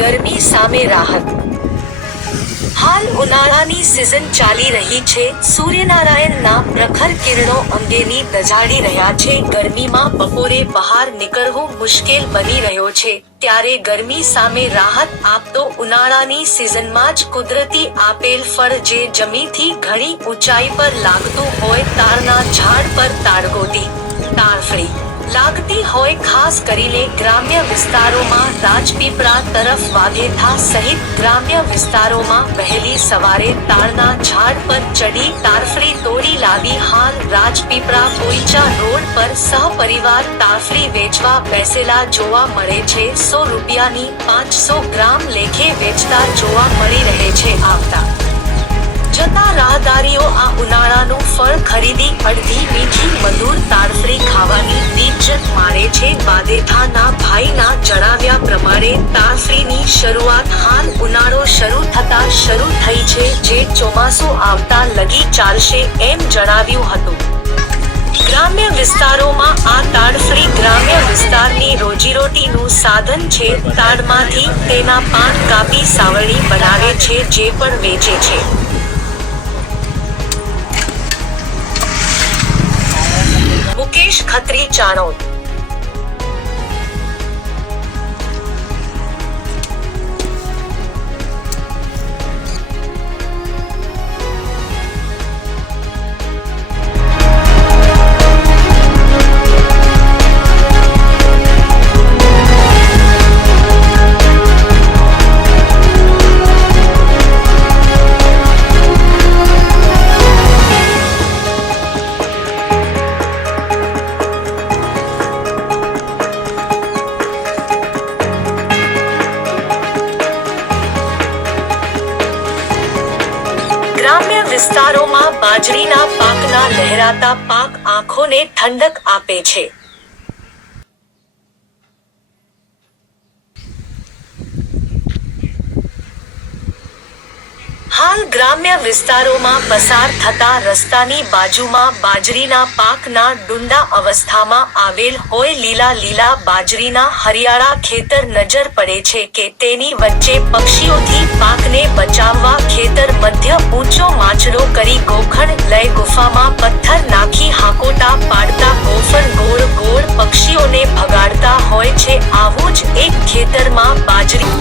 ગરમી સામે રાહત। હાલ ઉનાળાની સિઝન ચાલી રહી છે। સૂર્યનારાયણના પ્રખર કિરણો અંગેની દઝાડી રહ્યા છે। ગરમીમાં બપોરે બહાર નીકળવું મુશ્કેલ બની રહ્યો છે, ત્યારે ગરમી સામે રાહત આપતો ઉનાળાની સિઝનમાં જ કુદરતી આપેલ ફળ જે જમીનથી ઘણી ઊંચાઈ પર લાગતું હોય, તાડના ઝાડ પર તાડગોટી, તાડફળી લાગતી હોય। ખાસ કરીને ગ્રામ્ય વિસ્તારોમાં રાજપીપળા તરફ વાઘેથા સહિત ગ્રામ્ય વિસ્તારોમાં વહેલી સવારે તાડના ઝાડ પર ચડી તાડફળી તોડી લાવી હાલ રાજપીપળા પોઈચા રોડ પર સહપરિવાર તાડફળી વેચવા બેસેલા જોવા મળે છે। 100 રૂપિયાની 500 ગ્રામ લેખે વેચતા જોવા મળી રહે છે। આવતા જતા રાહદારીઓ આ ઉનાળાનું ફળ ખરીદી અડધી મીઠી મધુર તાડફળી ખાવાની લિજ્જત માણે છે। વાઘેથાના ભાઈના જણાવ્યા પ્રમાણે તાડફળીની શરૂઆત હાલ ઉનાળો શરૂ થતા શરૂ થઈ છે, જે ચોમાસું આવતા લગી ચાલશે એમ જણાવ્યું હતું। ગ્રામ્ય વિસ્તારોમાં આ તાડફળી ગ્રામ્ય વિસ્તારની રોજીરોટીનું સાધન છે। તાડમાંથી તેના પાન કાપી સાવરણી બનાવે છે, જે પણ વેચે છે। મુકેશ ખત્રી, ચાણોદ। ગ્રામ્ય વિસ્તારોમાં બાજરીના પાકના લહેરાતા પાક આંખોને ઠંડક આપે છે। હાલ ગ્રામ્ય વિસ્તારોમાં પસાર થતા રસ્તાની બાજુમાં બાજરીના પાકના ડુંડા અવસ્થામાં આવેલ હોય લીલા લીલા બાજરીના હરિયાળા ખેતર નજર પડે છે કે તેની વચ્ચે પક્ષીઓથી પાકને બચાવવા ખેતર મધ્ય ઊંચો માંચડો કરી ગોખણ લઈ ગુફામાં પથ્થર નાખી હાકોટા પાડતા ગોફણ ગોળ ગોળ પક્ષીઓને ભગાડતા હોય છે। આવું જ એક ખેતરમાં બાજરી